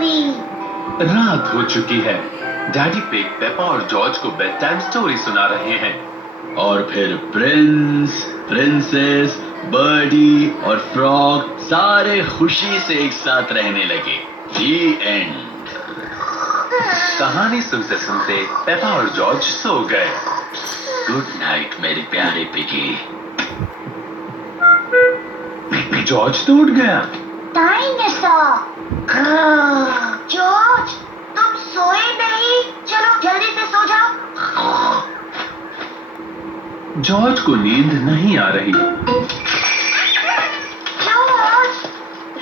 Story. रात हो चुकी है। डैडी पिग पेपा और जॉर्ज को बेड टाइम स्टोरी सुना रहे हैं। और फिर प्रिंस, प्रिंसेस, बर्डी और फ्रॉग सारे खुशी से एक साथ रहने लगे। दी एंड। कहानी सुनते सुनते पेपा और जॉर्ज सो गए। गुड नाइट मेरे प्यारे पिगी। जॉर्ज तो उठ गया। डायनासोर। जॉर्ज, तुम सोए नहीं? चलो जल्दी से सो जाओ। जॉर्ज को नींद नहीं आ रही। जॉर्ज,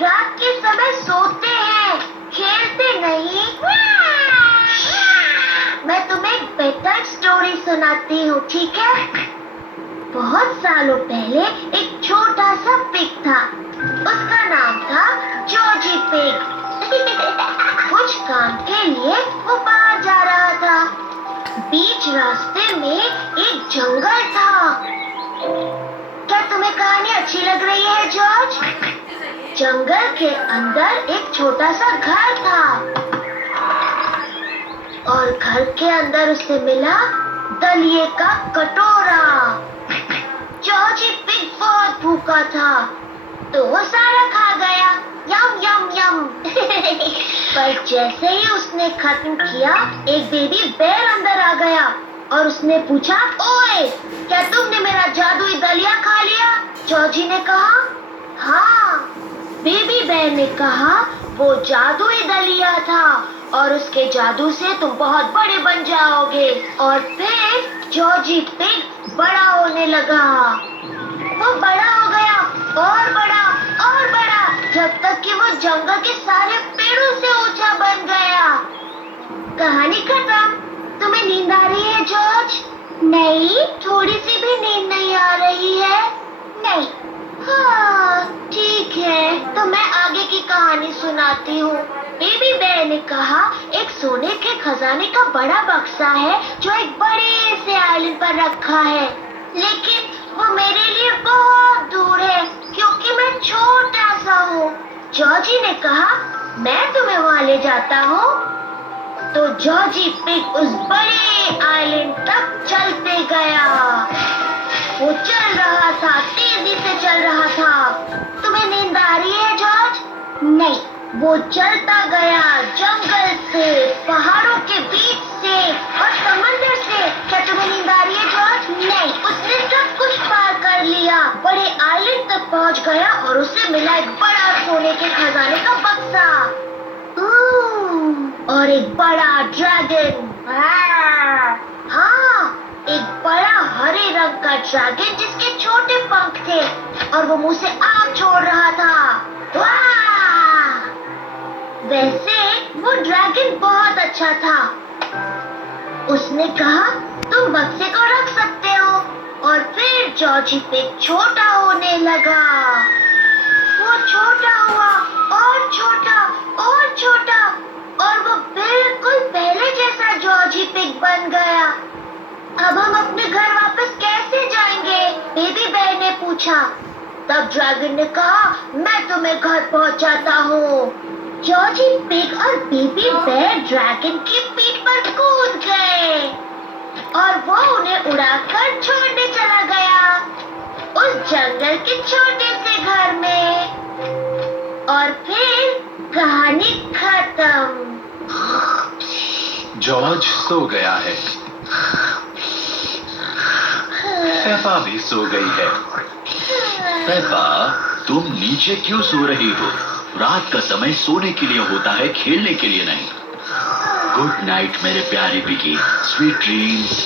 रात के समय सोते हैं, खेलते नहीं। मैं तुम्हें एक बेड टाइम स्टोरी सुनाती हूँ, ठीक है? बहुत सालों पहले एक छोटा सा पिग था। उसका नाम था जॉर्जी पिग। कुछ काम के लिए वो बाहर जा रहा था। बीच रास्ते में एक जंगल था। क्या तुम्हें कहानी अच्छी लग रही है जॉर्ज? जंगल के अंदर एक छोटा सा घर था और घर के अंदर उसे मिला दलिए का कटोरा। जॉर्जी पिग बहुत भूखा था तो वो सारा खा गया। यम यम यम। पर जैसे ही उसने खत्म किया, एक बेबी बेर अंदर आ गया और उसने पूछा, ओए, क्या तुमने मेरा जादुई दलिया खा लिया? जॉर्जी ने कहा, हाँ। बेबी बेर ने कहा, वो जादुई दलिया था और उसके जादू से तुम बहुत बड़े बन जाओगे। और फिर जॉर्जी पिग बड़ा होने लगा। वो बड़ा हो गया और बड़ा और बड़ा, जब तक कि वो जंगल के सारे पेड़ों से ऊंचा बन गया। कहानी खत्म। तुम्हें नींद आ रही है जॉर्ज? नहीं, थोड़ी सी भी नींद नहीं आ रही है। नहीं। हाँ, ठीक है, तो मैं आगे की कहानी सुनाती हूँ। बेबी बेर ने कहा, एक सोने के खजाने का बड़ा बक्सा है जो एक बड़े से आइलैंड पर रखा है, लेकिन वो मेरे लिए बहुत दूर है क्योंकि मैं छोटा सा हूँ। जॉर्जी ने कहा, मैं तुम्हें वहाँ ले जाता हूँ। तो जॉर्जी पिग उस बड़े आइलैंड तक चलते गया। वो चल रहा था, तेजी से चल रहा था। तुम्हें नींद आ रही है जॉर्ज? नहीं। वो चलता गया जंगल से, पहाड़ों के बीच से और समंदर से। क्या तुम्हें नींद आ रही है जॉर्ज? नहीं। उसने सब कुछ पार कर लिया, बड़े आइलैंड तक पहुंच गया और उसे मिला एक बड़ा सोने के खजाने का बक्सा और एक बड़ा ड्रैगन। हाँ, एक बड़ा हरे रंग का ड्रैगन जिसके छोटे पंख थे और वो मुंह से आग छोड़ रहा था। वैसे वो ड्रैगन बहुत अच्छा था। उसने कहा, तुम बक्से को रख सकते हो। और फिर जॉर्जी पिग छोटा होने लगा। वो छोटा हुआ और छोटा और छोटा और वो बिल्कुल पहले जैसा जॉर्जी पिग बन गया। अब हम अपने घर वापस कैसे जाएंगे? बेबी बेर ने पूछा। तब ड्रैगन ने कहा, मैं तुम्हें घर पहुंचाता हूँ। जॉर्जी पिग और बेबी बेर ड्रैगन की पीठ पर कूद गए और वो उन्हें उड़ाकर छोड़ने चला गया उस जंगल के छोटे से घर में। और फिर कहानी खत्म। जॉर्ज सो गया है। पेपा भी सो गई है। पेपा, तुम नीचे क्यों सो रही हो? रात का समय सोने के लिए होता है, खेलने के लिए नहीं। गुड नाइट मेरे प्यारे पिगी। Sweet dreams.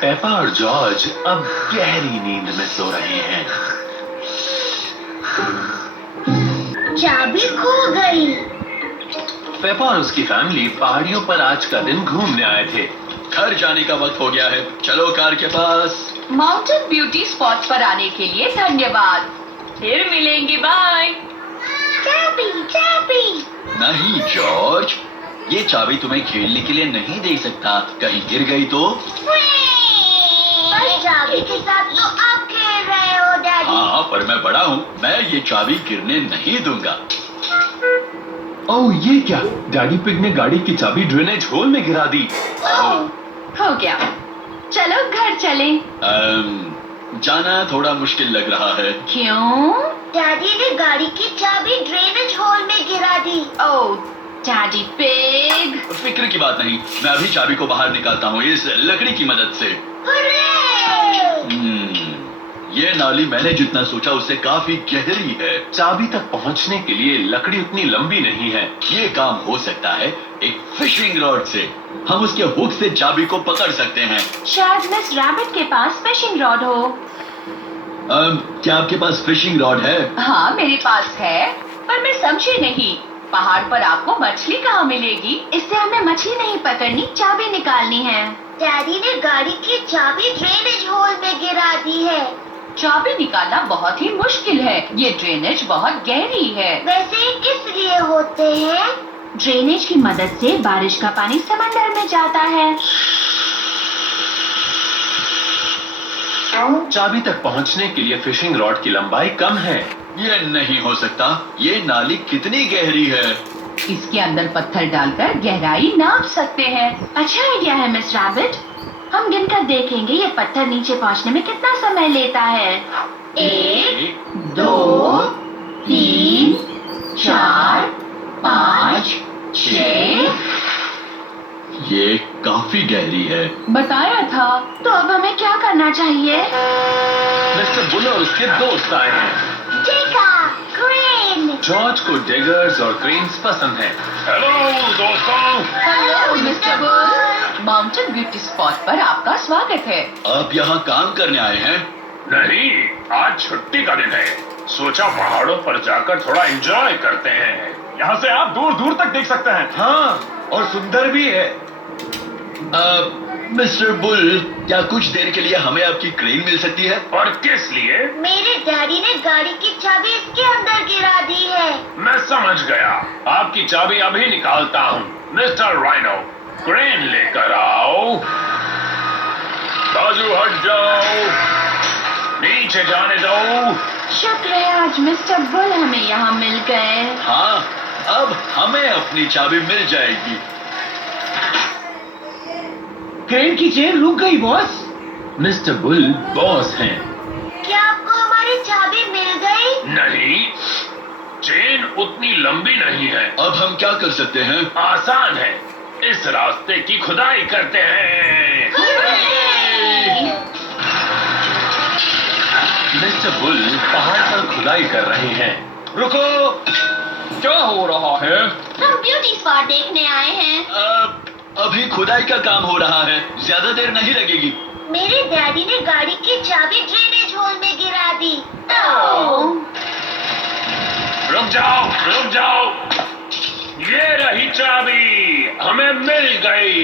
पेपा और जॉर्ज अब गहरी नींद में सो रहे हैं। चाबी खो गई। पेपा और उसकी फैमिली पहाड़ियों पर आज का दिन घूमने आए थे। घर जाने का वक्त हो गया है, चलो कार के पास। माउंटेन ब्यूटी स्पॉट पर आने के लिए धन्यवाद। फिर मिलेंगे, बाय। चाबी, चाबी। नहीं जॉर्ज, ये चाबी तुम्हें खेलने के लिए नहीं दे सकता। कहीं गिर गई तो? पर चाबी के साथ तो आप खेल रहे हो डैडी। हाँ, पर मैं बड़ा हूँ, मैं ये चाबी गिरने नहीं दूंगा। ओह ये क्या, डैडी पिग ने गाड़ी की चाबी ड्रेनेज होल में गिरा दी। हो गया, चलो घर चलें। जाना थोड़ा मुश्किल लग रहा है। क्यों? डैडी ने गाड़ी की चाबी ड्रेनेज होल में गिरा दी। ओह डैडी पिग। फिक्र की बात नहीं, मैं अभी चाबी को बाहर निकालता हूँ इस लकड़ी की मदद से। हुर्रे! ये नाली मैंने जितना सोचा उससे काफी गहरी है। चाबी तक पहुंचने के लिए लकड़ी उतनी लंबी नहीं है। ये काम हो सकता है एक फिशिंग रॉड से। हम उसके हुक से चाबी को पकड़ सकते हैं। शायद मिस रैबिट के पास फिशिंग रॉड हो। क्या आपके पास फिशिंग रॉड है? हाँ मेरे पास है, पर मैं समझी नहीं। पहाड़ पर आपको मछली कहाँ मिलेगी? इससे हमें मछली नहीं पकड़नी, चाबी निकालनी है। डैडी ने गाड़ी की चाबी ड्रेनेज होल में गिरा दी है। चाबी निकालना बहुत ही मुश्किल है, ये ड्रेनेज बहुत गहरी है। वैसे किस लिए होते हैं? ड्रेनेज की मदद से बारिश का पानी समंदर में जाता है। चाबी तक पहुंचने के लिए फिशिंग रॉड की लंबाई कम है। ये नहीं हो सकता। ये नाली कितनी गहरी है? इसके अंदर पत्थर डालकर गहराई नाप सकते हैं। अच्छा आइडिया है मिस रैबिट। हम गिनकर देखेंगे ये पत्थर नीचे पहुंचने में कितना समय लेता है। 1, 2, 3, 4, 5, 6। ये काफी गहरी है। बताया था। तो अब हमें क्या करना चाहिए? मिस्टर बुल और उसके दोस्त आए हैं। देखा, क्रेन। जॉर्ज को डिगर्स और क्रेन्स पसंद है। हेलो दोस्तों। Hello mister bull. Mountain beauty spot पर आपका स्वागत है। आप यहाँ काम करने आए हैं? नहीं, आज छुट्टी का दिन है। सोचा पहाड़ों पर जाकर थोड़ा एंजॉय करते हैं। यहाँ से आप दूर दूर तक देख सकते हैं। हाँ, और सुंदर भी है। मिस्टर बुल, क्या कुछ देर के लिए हमें आपकी क्रेन मिल सकती है? और किस लिए? मेरे डैडी ने गाड़ी की चाबी इसके अंदर गिरा दी है। मैं समझ गया, आपकी चाबी अभी निकालता हूँ। मिस्टर राइनो, क्रेन लेकर आओ। बाजू हट जाओ, नीचे जाने दो। शुक्र है आज मिस्टर बुल हमें यहाँ मिल गए। हाँ, अब हमें अपनी चाबी मिल जाएगी। क्रेन की चेन रुक गई बॉस। मिस्टर बुल बॉस हैं। क्या आपको हमारी चाबी मिल गई? नहीं, चेन उतनी लंबी नहीं है। अब हम क्या कर सकते हैं? आसान है, इस रास्ते की खुदाई करते हैं। मिस्टर बुल पहाड़ पर खुदाई कर रहे हैं। रुको, क्या हो रहा है? हम ब्यूटी स्पॉट देखने आए हैं। अभी खुदाई का काम हो रहा है, ज्यादा देर नहीं लगेगी। मेरे डैडी ने गाड़ी की चाबी ड्रेनेज होल में गिरा दी। रुक जाओ, रुक जाओ। ये रही चाबी, हमें मिल गई।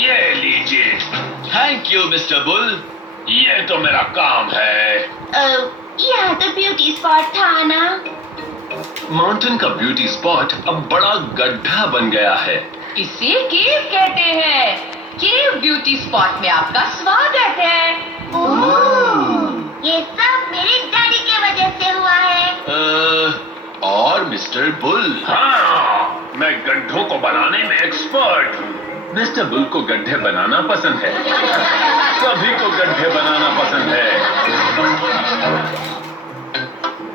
ये लीजिए। Thank you mister bull. ये तो मेरा काम है। यहाँ तो ब्यूटी स्पॉट था ना। माउंटेन का ब्यूटी स्पॉट अब बड़ा गड्ढा बन गया है। इसे केव कहते हैं। केव ब्यूटी स्पॉट में आपका स्वागत है। ये सब मेरे डैडी की वजह से हुआ है। और मिस्टर बुल? हाँ, मैं गड्ढों को बनाने में एक्सपर्ट हूँ। मिस्टर बुल को गड्ढे बनाना पसंद है। सभी को गड्ढे बनाना पसंद है।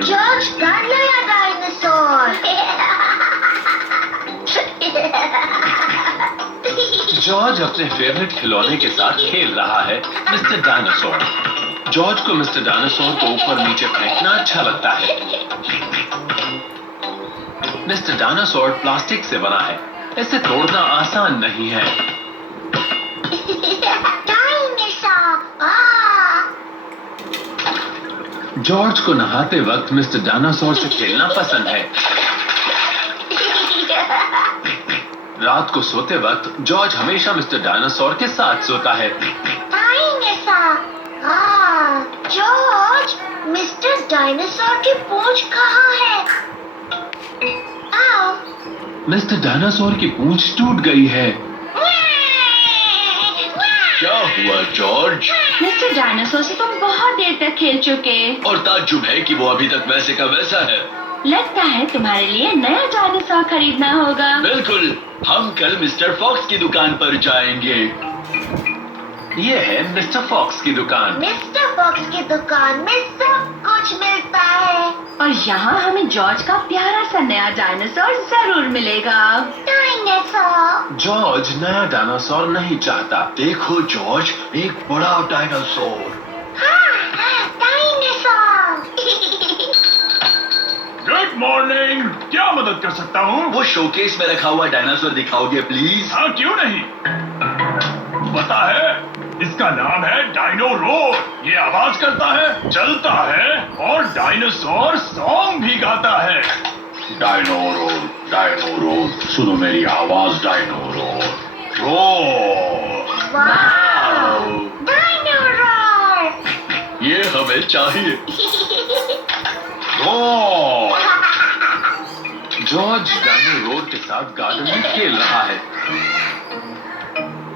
जॉर्ज कर लिया डायनासोर। जॉर्ज अपने फेवरेट खिलौने के साथ खेल रहा है, मिस्टर डायनासोर। जॉर्ज को मिस्टर डायनासोर को ऊपर नीचे फेंकना अच्छा लगता है। मिस्टर डायनासोर प्लास्टिक से बना है, इसे तोड़ना आसान नहीं है। जॉर्ज को नहाते वक्त मिस्टर डायनासोर से खेलना पसंद है। रात को सोते वक्त जॉर्ज हमेशा मिस्टर डायनासोर के साथ सोता है। जॉर्ज, मिस्टर डायनासोर की पूंछ कहाँ है? आओ। मिस्टर डायनासोर की पूंछ टूट गई है। क्या हुआ जॉर्ज? मिस्टर डायनासोर से तुम बहुत देर तक खेल चुके। और ताज्जुब है कि वो अभी तक वैसे का वैसा है। लगता है तुम्हारे लिए नया डायनासोर खरीदना होगा। बिल्कुल, हम कल मिस्टर फॉक्स की दुकान पर जाएंगे। ये है मिस्टर फॉक्स की दुकान। मिस्टर फॉक्स की दुकान में सब कुछ मिलता है। और यहाँ हमें जॉर्ज का प्यारा सा नया डायनासोर जरूर मिलेगा। डायनासोर। जॉर्ज नया डायनासोर नहीं चाहता। देखो जॉर्ज, एक बड़ा डायनासोर। हाँ, डायनासोर। गुड मॉर्निंग, क्या मदद कर सकता हूँ? वो शोकेस में रखा हुआ डायनासोर दिखाओगे प्लीज? हाँ, क्यों नहीं। पता है, इसका नाम है डायनो रोर। ये आवाज करता है, चलता है और डायनासोर सॉन्ग भी गाता है। डायनो रोर, सुनो मेरी आवाज डायनो रोर। रोर। वाव, डायनासोर। ये हमें चाहिए। रोर। जॉर्ज डायनो रोर के साथ गार्डन में खेल रहा है।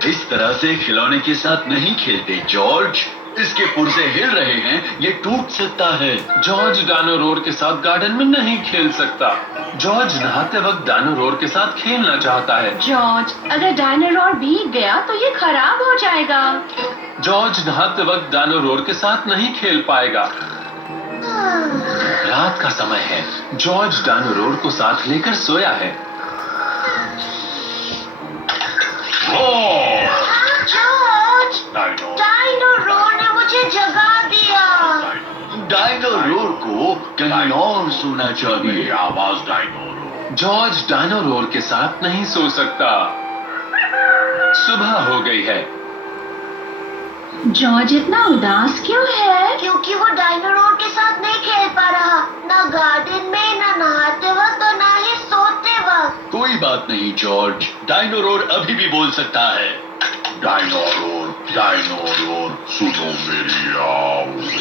इस तरह से खिलौने के साथ नहीं खेलते जॉर्ज। इसके पुर्जे हिल रहे हैं, ये टूट सकता है। जॉर्ज डायनो रोर के साथ गार्डन में नहीं खेल सकता। जॉर्ज नहाते वक्त डायनो रोर के साथ खेलना चाहता है। जॉर्ज, अगर डायनासोर भीग गया तो ये खराब हो जाएगा। जॉर्ज नहाते वक्त डायनो रोर के साथ नहीं खेल पाएगा। रात का समय है। जॉर्ज डायनो रोर को साथ लेकर सोया है। रोर। George, dino. डायनासोर ने मुझे जगा दिया। डायनो रोर को कहीं और सोना चाहिए। आवाज dino roar. George dino roar के साथ नहीं सो सकता। सुबह हो गई है। जॉर्ज इतना उदास क्यों है? क्योंकि वो डायनासोर के साथ नहीं खेल पा रहा, ना गार्डन में, ना नहाते वक्त और ना ही सोते वक्त। कोई बात नहीं जॉर्ज, डायनो रोर अभी भी बोल सकता है। डायनो रोर, सुनो मेरी आवाज।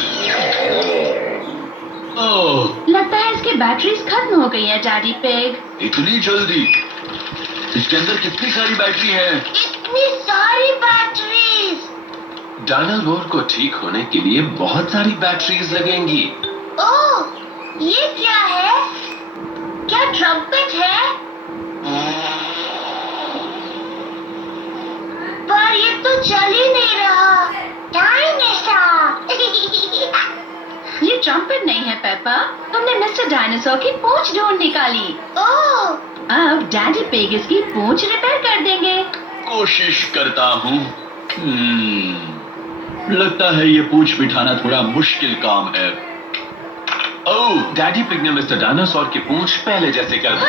ओह, लगता है इसकी बैटरीज खत्म हो गई है डैडी पिग। इतनी जल्दी? इसके अंदर कितनी सारी बैटरी है? इतनी सारी बैटरीज। डायनो रोर को ठीक होने के लिए बहुत सारी बैटरीज लगेंगी। ओह, ये क्या है? क्या ट्रम्पेट है? पर ये तो चल ही नहीं रहा। डायनासोर। ये ट्रम्पेट नहीं है पेपा, तुमने मिस्टर डायनासोर की पूंछ ढूंढ निकाली। ओह, अब डैडी पिग इसकी पूंछ रिपेयर कर देंगे। कोशिश करता हूँ। लगता है ये पूंछ बिठाना थोड़ा मुश्किल काम है। ओह, डैडी पिग ने मिस्टर डायनासोर की पूंछ पहले जैसे कर दी।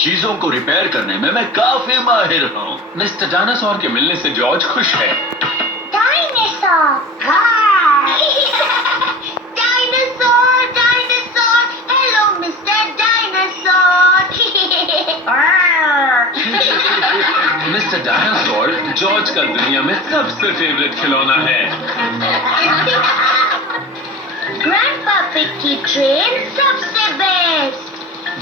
चीजों को रिपेयर करने में मैं काफी माहिर हूँ। मिस्टर डायनासोर के मिलने से जॉर्ज खुश है। Dinosaur. Dinosaur, dinosaur. Hello mister dinosaur. Mister dinosaur George का दुनिया में सबसे फेवरेट खिलौना है। ग्रैंडपा पिग की ट्रेन सबसे बेस्ट।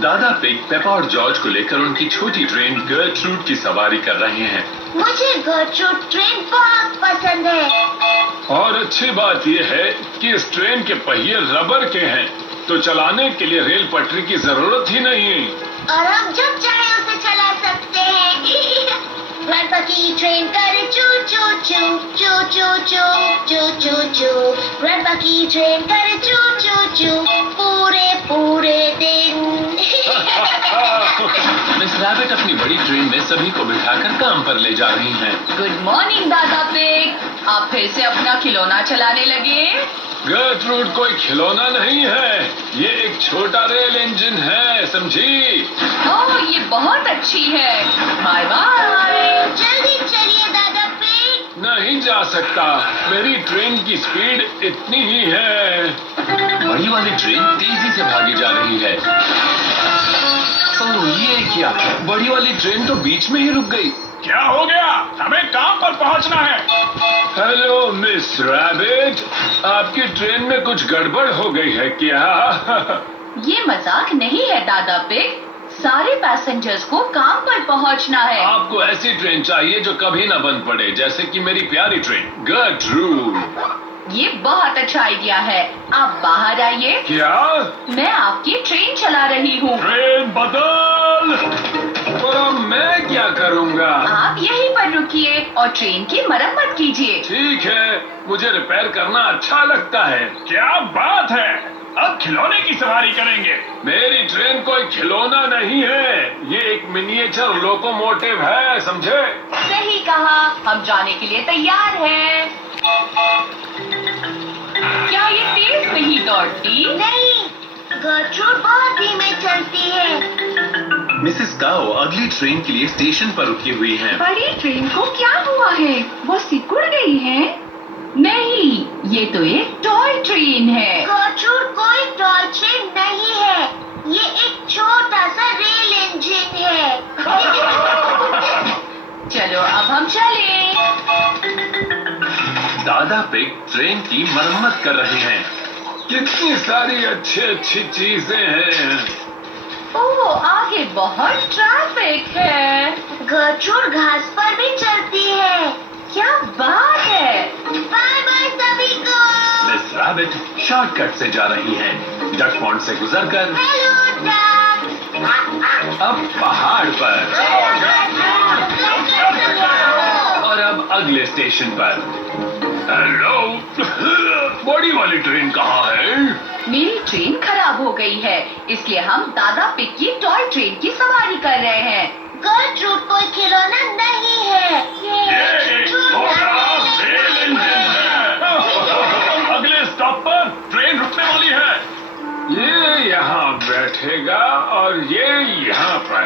दादा पिग पेपा और जॉर्ज को लेकर उनकी छोटी ट्रेन गर्ट्रूड की सवारी कर रहे हैं। मुझे गर्ट्रूड ट्रेन बहुत पसंद है। और अच्छी बात यह है कि इस ट्रेन के पहिए रबर के हैं, तो चलाने के लिए रेल पटरी की जरूरत ही नहीं। और हम जब चाहे उसे चला सकते हैं। ग्रैंडपा की ट्रेन करे चू चू चू चू चू चू चू चू चू। ग्रैंडपा की ट्रेन करे चू चू चू पूरे पूरे दिन। मिस रैबिट अपनी बड़ी ट्रेन में सभी को बिठाकर काम पर ले जा रही हैं। गुड मॉर्निंग दादा पिग, आप फिर से अपना खिलौना चलाने लगे? गर्ट्रूड कोई खिलौना नहीं है, ये एक छोटा रेल इंजन है, समझी? ओह, ये बहुत अच्छी है। Bye bye. जल्दी चलिए दादा पिग। नहीं जा सकता, मेरी ट्रेन की स्पीड इतनी ही है। बड़ी वाली ट्रेन तेजी से भागी जा रही है। ओह, ये क्या? बड़ी वाली ट्रेन तो बीच में ही रुक गई। क्या हो गया? हमें काम पर पहुंचना है। हेलो मिस रैबिट, आपकी ट्रेन में कुछ गड़बड़ हो गई है क्या? ये मजाक नहीं है दादा पिग, सारे पैसेंजर्स को काम पर पहुंचना है। आपको ऐसी ट्रेन चाहिए जो कभी ना बंद पड़े, जैसे कि मेरी प्यारी ट्रेन गर्ट्रूड। ये बहुत अच्छा आइडिया है। आप बाहर आइए। क्या? मैं आपकी ट्रेन चला रही हूँ। ट्रेन बदल। और अब मैं क्या करूँगा? आप यहीं पर रुकिए और ट्रेन की मरम्मत कीजिए। ठीक है, मुझे रिपेयर करना अच्छा लगता है। क्या बात है, अब खिलौने की सवारी करेंगे। मेरी ट्रेन कोई खिलौना नहीं है, ये एक मिनिएचर लोकोमोटिव है, समझे? सही कहा, हम जाने के लिए तैयार हैं। क्या ये तेज नहीं दौड़ती? नहीं, गर्ट्रूड बहुत धीमे चलती है। मिसेस काओ अगली ट्रेन के लिए स्टेशन पर रुकी हुई हैं। बड़ी ट्रेन को क्या हुआ है? वो सिकुड़ गई है? नहीं, ये तो एक टॉय ट्रेन है। गर्ट्रूड कोई टॉय ट्रेन नहीं है, ये एक छोटा सा रेल इंजन है। चलो अब हम चलें। दादा पिग ट्रेन की मरम्मत कर रहे हैं। कितनी सारी अच्छी अच्छी चीजें हैं। ओह, आगे बहुत ट्रैफिक है। गर्ट्रूड घास पर भी चलती है। क्या बात है। बाय बाय सभी को। मिस रैबिट शॉर्टकट से जा रही हैं। डक पॉन्ड से गुजरकर हेलो डक। अब पहाड़ पर और अब अगले स्टेशन पर। हेलो, बड़ी वाली ट्रेन कहाँ है? मेरी ट्रेन खराब हो गई है, इसलिए हम दादा पिग की टॉय ट्रेन की सवारी कर रहे हैं। गर्ट्रूड कोई खिलौना नहीं है, ये एक छोटा रेल इंजन है। अगले स्टॉप पर ट्रेन रुकने वाली है। ये यहाँ बैठेगा और ये यहाँ पर।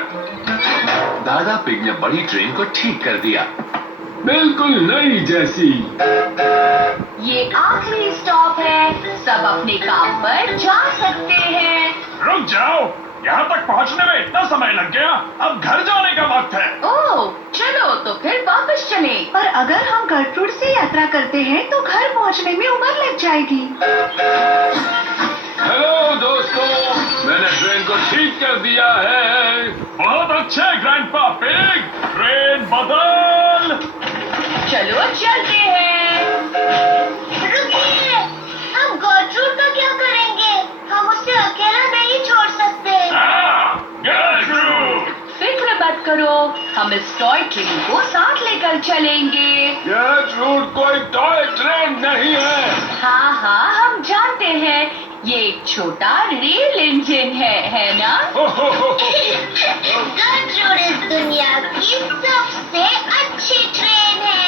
दादा पिग ने बड़ी ट्रेन को ठीक कर दिया, बिल्कुल नई जैसी। ये आखिरी स्टॉप है, सब अपने काम पर जा सकते हैं। रुक जाओ, यहाँ तक पहुँचने में इतना समय लग गया, अब घर जाने का वक्त है। ओह, चलो तो फिर वापस चलें। पर अगर हम गर्ट्रूड से यात्रा करते हैं तो घर पहुंचने में उम्र लग जाएगी। हेलो दोस्तों, मैंने ट्रेन को ठीक कर दिया है। बहुत अच्छे ग्रैंडपा पिग, ट्रेन बदल। चलो चलते हैं। रुकिए, हम गर्ट्रूड का क्या करेंगे? हम उसे अकेला नहीं छोड़ सकते। गर्ट्रूड, फिक्र मत करो, हम इस टॉय ट्रेन को साथ लेकर चलेंगे। गर्ट्रूड कोई टॉय ट्रेन नहीं है। हाँ हाँ, हम जानते हैं, ये एक छोटा रेल इंजन है ना? गर्ट्रूड इस दुनिया की सबसे अच्छी ट्रेन है।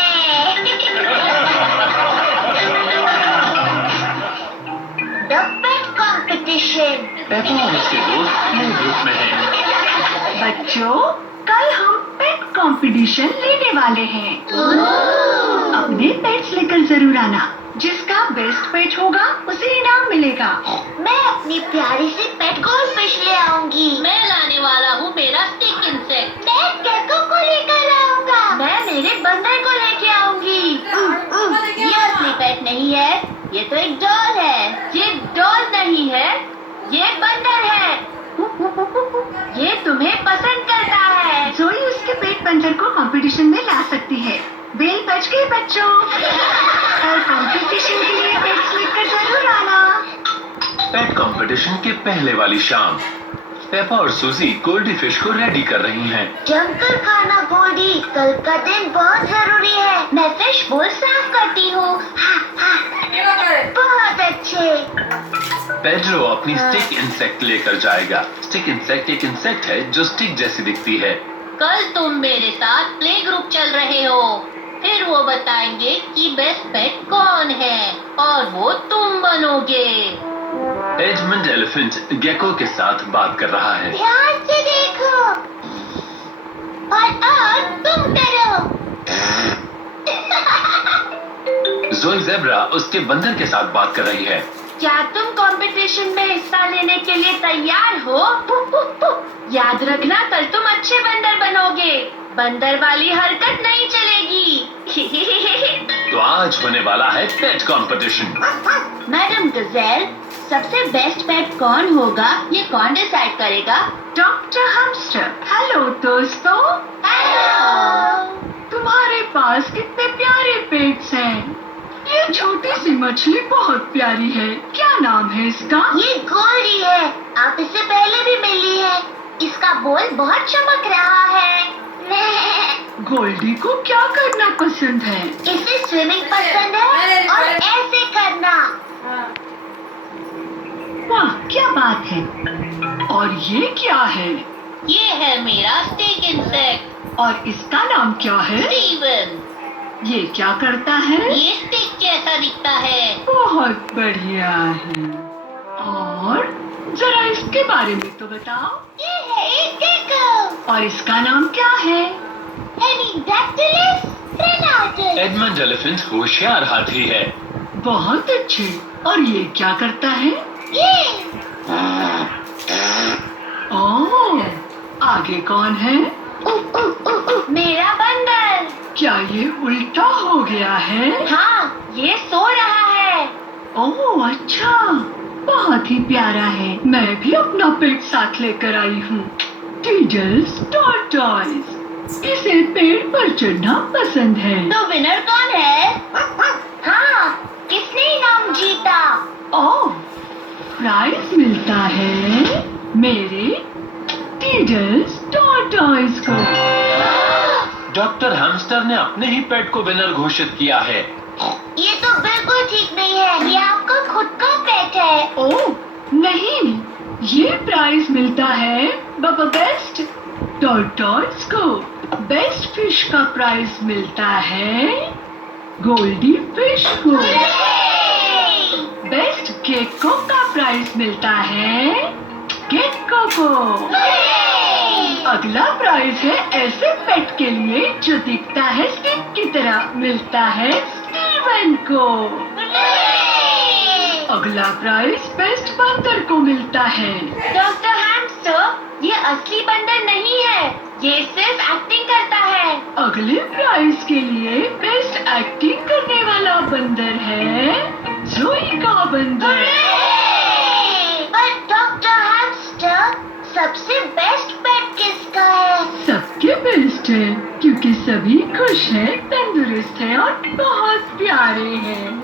The pet competition. पेपा और उसके दोस्त प्ले ग्रुप में हैं। बच्चों, कल हम पेट कंपटीशन लेने वाले हैं। अपने पेट्स लेकर जरूर आना। जिसका बेस्ट पेट होगा उसे इनाम मिलेगा। मैं अपनी प्यारी सी पेट गोल्डफिश ले आऊंगी। मैं लाने वाला हूँ मेरा स्टिक इंसेक्ट। मैं गेको को लेकर आऊंगा। मैं मेरे बंदर को लेके आऊंगी। ये असली पेट नहीं है, ये तो एक डॉल है। ये डॉल नहीं है, ये बंदर है। ये तुम्हें पसंद करता है। जोई उसके पेट बंदर को कंपटीशन में ला सकती है। बेल बज गई बच्चों। कल कंपटीशन के लिए पेट्स लेकर जरूर आना। पेट कंपटीशन के पहले वाली शाम पेपा और सूजी गोल्डी फिश को रेडी कर रही हैं। जमकर खाना गोल्डी, कल का दिन बहुत जरूरी है। मैं फिश बोल साफ करती हूँ। बहुत अच्छे। पेड्रो अपनी स्टिक इंसेक्ट लेकर जाएगा। स्टिक इंसेक्ट एक इंसेक्ट है जो स्टिक जैसी दिखती है। कल तुम मेरे साथ प्ले ग्रुप चल रहे हो, फिर वो बताएंगे कि बेस्ट पेट कौन है और वो तुम बनोगे। एडमंड एलिफेंट गेको के साथ बात कर रहा है। ध्यान से देखो और तुम करो। जोई ज़ेब्रा उसके बंदर के साथ बात कर रही है। क्या तुम कंपटीशन में हिस्सा लेने के लिए तैयार हो? याद रखना, कल तुम अच्छे बंदर बनोगे। बंदर वाली हरकत नहीं चलेगी। तो आज होने वाला है पेट कंपटीशन। मैडम गजेल, सबसे बेस्ट पेट कौन होगा, ये कौन डिसाइड करेगा? डॉक्टर हमस्टर। हेलो दोस्तों, हेलो। तुम्हारे पास कितने प्यारे पेट्स हैं। ये छोटी सी मछली बहुत प्यारी है। क्या नाम है इसका? ये गोल्डी है। आप इससे पहले भी मिली है। इसका बोल बहुत चमक रहा है। गोल्डी को क्या करना पसंद है? इसे स्विमिंग पसंद है और ऐसे करना। वाह, क्या बात है। और ये क्या है? ये है मेरा स्टिक इंसेक्ट, और इसका नाम क्या है? स्टीवन। ये क्या करता है? ये स्टिक जैसा दिखता है। बहुत बढ़िया है। और जरा इसके बारे में तो बताओ। ये है एक गेको। और इसका नाम क्या है? एनीडैक्टिलस फ्रेनाटस। एडमंड एलिफेंट होशियार हाथी है। बहुत अच्छे। और ये क्या करता है? ये ओह, आगे कौन है? मेरा बंदर। क्या ये उल्टा हो गया है? हाँ, ये सो रहा है। ओह अच्छा, बहुत ही प्यारा है। मैं भी अपना पेट साथ लेकर आई हूँ। टीडल्स टॉर्टॉइस। इसे पेड़ पर चढ़ना पसंद है। तो विनर कौन है? हाँ, किसने इनाम जीता? ओह, प्राइज मिलता है मेरे टीडल्स टॉर्टॉइस को। डॉक्टर हैमस्टर ने अपने ही पेट को विनर घोषित किया है। ये तो बिल्कुल ठीक नहीं है। ये आपका खुद का पेट है। ओह नहीं, ये प्राइज मिलता है बेस्ट टॉर्टॉइस को। बेस्ट फिश का प्राइज मिलता है गोल्डी फिश को। बेस्ट गेको का प्राइज मिलता है गेको को। अगला प्राइज है ऐसे पेट के लिए जो दिखता है स्टिक की तरह, मिलता है स्टीवन को। अगला प्राइज बेस्ट बंदर को मिलता है। डॉक्टर हैमस्टर, ये असली बंदर नहीं है। ये सिर्फ एक्टिंग करता है। अगले प्राइज के लिए बेस्ट एक्टिंग करने वाला बंदर है जोई का बंदर। पर डॉक्टर हैमस्टर, सबसे बेस्ट पेट किसका है? सबके बेस्ट है क्योंकि सभी खुश हैं, तंदुरुस्त हैं और बहुत प्यारे हैं।